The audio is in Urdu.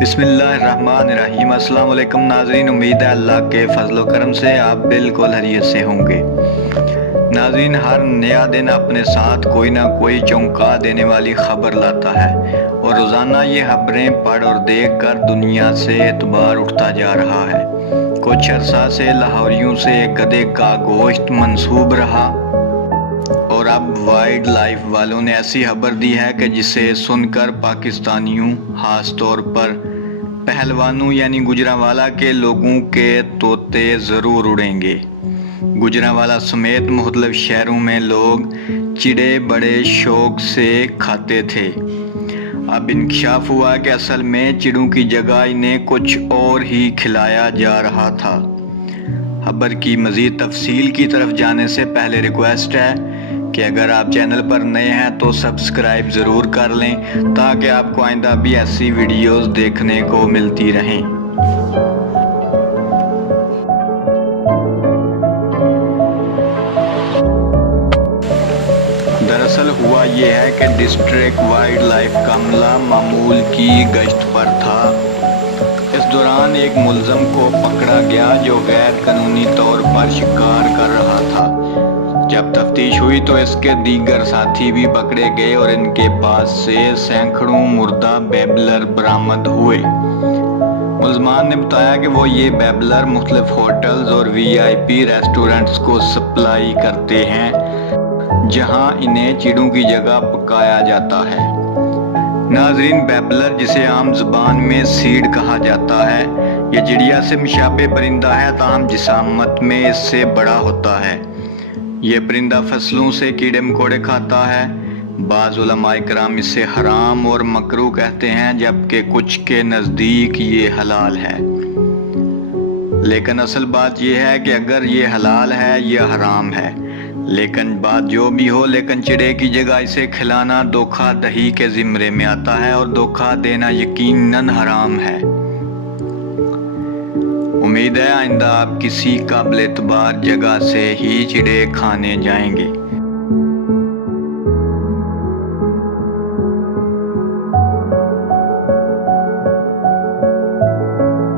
بسم اللہ الرحمن الرحیم۔ السلام علیکم ناظرین، امید ہے اللہ کے فضل و کرم سے آپ بالکل خیریت سے ہوں گے۔ ناظرین، ہر نیا دن اپنے ساتھ کوئی نہ کوئی چونکا دینے والی خبر لاتا ہے اور روزانہ یہ خبریں پڑھ اور دیکھ کر دنیا سے اعتبار اٹھتا جا رہا ہے۔ کچھ عرصہ سے لاہوریوں سے گدھے کا گوشت منسوب رہا اور اب وائلڈ لائف والوں نے ایسی خبر دی ہے کہ جسے سن کر پاکستانیوں، خاص طور پر پہلوانوں یعنی گوجرانوالہ کے لوگوں کے طوطے ضرور اڑیں گے۔ گوجرانوالہ سمیت مختلف شہروں میں لوگ چڑے بڑے شوق سے کھاتے تھے۔ اب انکشاف ہوا کہ اصل میں چڑوں کی جگہ انہیں کچھ اور ہی کھلایا جا رہا تھا۔ خبر کی مزید تفصیل کی طرف جانے سے پہلے ریکویسٹ ہے کہ اگر آپ چینل پر نئے ہیں تو سبسکرائب ضرور کر لیں تاکہ آپ کو آئندہ بھی ایسی ویڈیوز دیکھنے کو ملتی رہیں۔ دراصل ہوا یہ ہے کہ ڈسٹرکٹ وائلڈ لائف کا عملہ معمول کی گشت پر تھا۔ اس دوران ایک ملزم کو پکڑا گیا جو غیر قانونی طور پر شکار کر رہا تھا۔ جب تفتیش ہوئی تو اس کے دیگر ساتھی بھی پکڑے گئے اور ان کے پاس سے سینکڑوں مردہ بیبلر برآمد ہوئے۔ ملزمان نے بتایا کہ وہ یہ بیبلر مختلف ہوٹلز اور VIP ریسٹورنٹس کو سپلائی کرتے ہیں جہاں انہیں چڑوں کی جگہ پکایا جاتا ہے۔ ناظرین، بیبلر جسے عام زبان میں سیڈ کہا جاتا ہے، یہ چڑیا سے مشابہ پرندہ ہے تاہم جسامت میں اس سے بڑا ہوتا ہے۔ یہ پرندہ فصلوں سے کیڑے مکوڑے کھاتا ہے۔ بعض علماء کرام اسے حرام اور مکروہ کہتے ہیں جبکہ کچھ کے نزدیک یہ حلال ہے۔ لیکن اصل بات یہ ہے کہ اگر یہ حلال ہے یا حرام ہے، لیکن بات جو بھی ہو، لیکن چڑے کی جگہ اسے کھلانا دھوکہ دہی کے زمرے میں آتا ہے اور دھوکہ دینا یقیناً حرام ہے۔ امید ہے آئندہ آپ کسی قابل اعتبار جگہ سے ہی چڑے کھانے جائیں گے۔